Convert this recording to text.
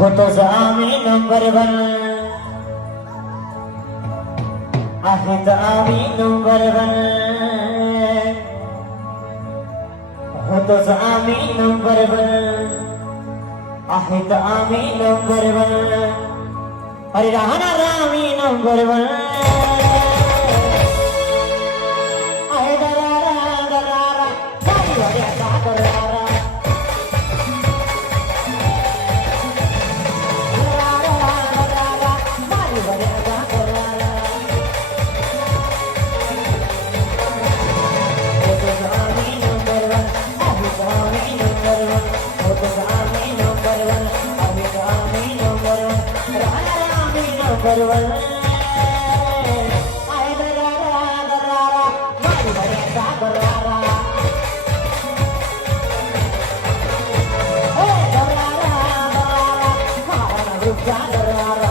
होतोच आम्ही number one, आहेत आम्ही नंबर वन, होतोच आम्ही नंबर वन, आहेत आम्ही नंबर वन, अरे राहणार आम्ही नंबर वन. आहे दरारा दरारा जाई वड्याचा दरारा, बरोबर आहे दरारा दरारा माझी बड्याचा दरारा, हे दरारा दरारा मारा ग्रुपचा दरारा.